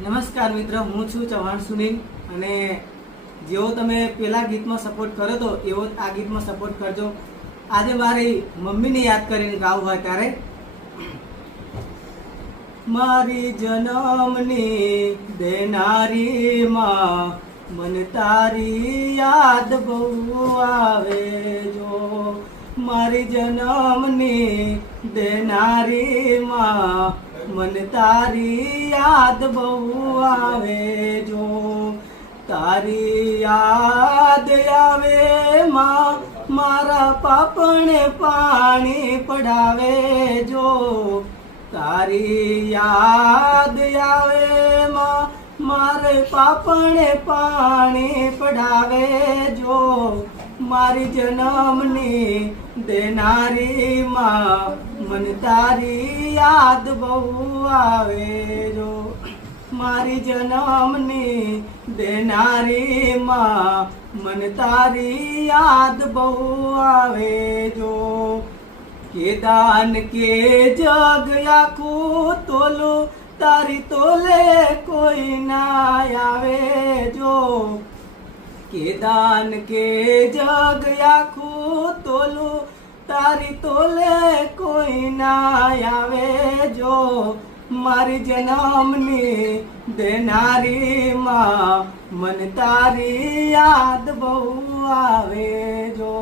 નમસ્કાર મિત્ર, હું છું ચૌહાણ સુનિલ અને જેવો તમે પેલા ગીતમાં સપોર્ટ કર્યો હતો એવો આ ગીતમાં સપોર્ટ કરજો. આજે મારી મમ્મીને યાદ કરીને ગાવું હોય ત્યારે, મારી જન્મની દેનારી માં મન તારી યાદ બહુ આવે જો. મારી જન્મની દેનારી માં મન તારી યાદ બહુ આવે જો. તારી યાદ આવે માં, મારા પાપણે પાણી પડાવે જો. તારી યાદ આવે માં, મારે પાપણે પાણી પડાવે જો. મારી જન્મની દેનારી માં મન તારી યાદ બહુ આવે જો મારી જન્મની દેનારી માં મન તારી યાદ બહુ આવે જો. કે દાન કે જગ આખું તોલું, તારી તોલે કોઈ ના આવે જો. કે દાન કે જગ આખું તોલું, તારી તોલે કોઈ ના આવે જો મારી જન્મની દેનારી માં મન તારી યાદ બહુ આવે જો